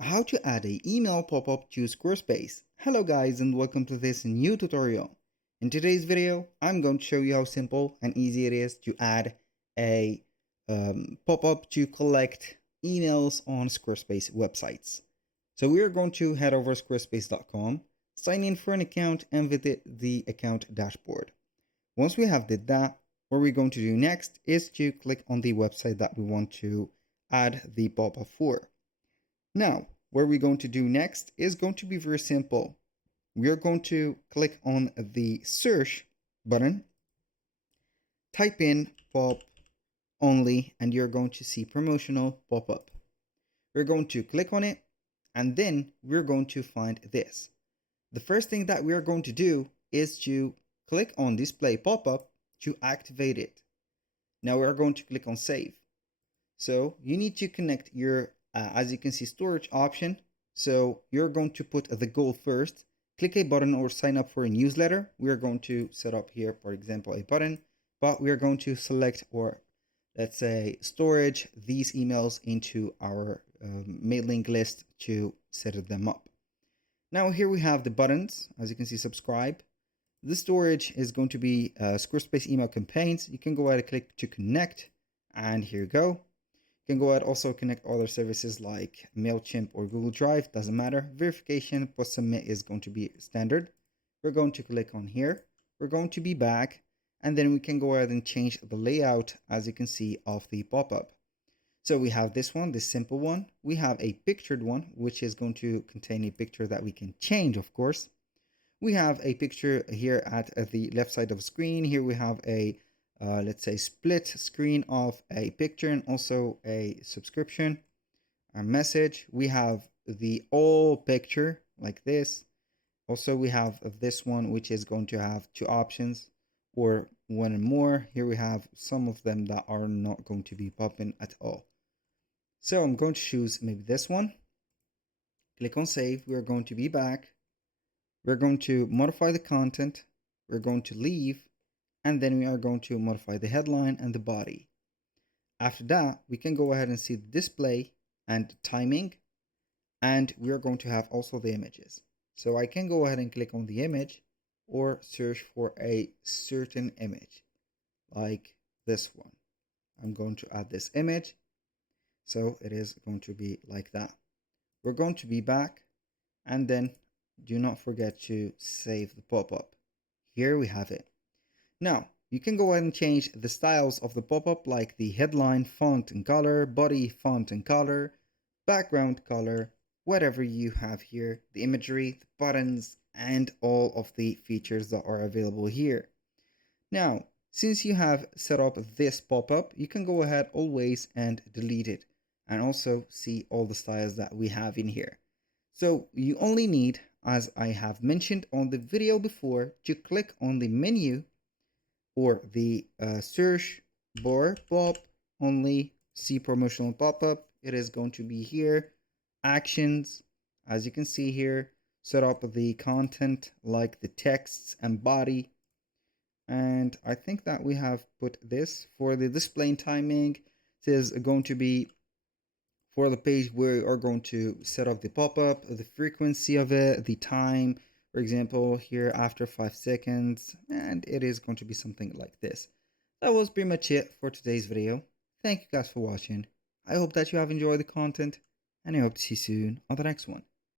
How to add an email pop-up to Squarespace. Hello guys and welcome to this new tutorial. In today's video, I'm going to show you how simple and easy it is to add a pop-up to collect emails on Squarespace websites. So we are going to head over to squarespace.com, sign in for an account and visit the account dashboard. Once we have did that, what we're going to do next is to click on the website that we want to add the pop-up for. Now, what we're going to do next is going to be very simple. We are going to click on the search button, type in pop only, and you're going to see promotional pop-up. We're going to click on it, and then we're going to find this. The first thing that we are going to do is to click on display pop-up to activate it. Now we're going to click on save. So you need to connect your as you can see, storage option. So you're going to put the goal first, click a button or sign up for a newsletter. We are going to set up here, for example, a button, but we are going to select, or let's say, storage these emails into our mailing list to set them up. Now here we have the buttons. As you can see, subscribe. The storage is going to be Squarespace email campaigns. You can go ahead and click to connect, and here you go. You can go ahead also connect other services like MailChimp or Google Drive, doesn't matter. Verification plus submit is going to be standard. We're going to click on here. We're going to be back, and then we can go ahead and change the layout, as you can see, of the pop-up. So we have this one, this simple one. We have a pictured one, which is going to contain a picture that we can change, of course. We have a picture here at the left side of the screen. Here we have a let's say split screen of a picture and also a subscription, a message. We have the all picture like this. Also we have this one, which is going to have two options or one and more. Here we have some of them that are not going to be popping at all. So I'm going to choose maybe this one, click on save. We're going to be back. We're going to modify the content. We're going to leave, and then we are going to modify the headline and the body. After that, we can go ahead and see the display and timing, and we are going to have also the images. So I can go ahead and click on the image or search for a certain image like this one. I'm going to add this image, so it is going to be like that. We're going to be back, and then do not forget to save the pop-up. Here we have it. Now, you can go ahead and change the styles of the pop-up, like the headline font and color, body font and color, background color, whatever you have here, the imagery, the buttons, and all of the features that are available here. Now, since you have set up this pop-up, you can go ahead always and delete it, and also see all the styles that we have in here. So you only need, as I have mentioned on the video before, to click on the menu or the search bar, pop only, see promotional pop-up. It is going to be here. Actions, as you can see here, set up the content like the texts and body. And I think that we have put this for the display and timing. It is going to be for the page where we are going to set up the pop-up, the frequency of it, the time, for example, here after 5 seconds, and it is going to be something like this. That was pretty much it for today's video. Thank you guys for watching. I hope that you have enjoyed the content, and I hope to see you soon on the next one.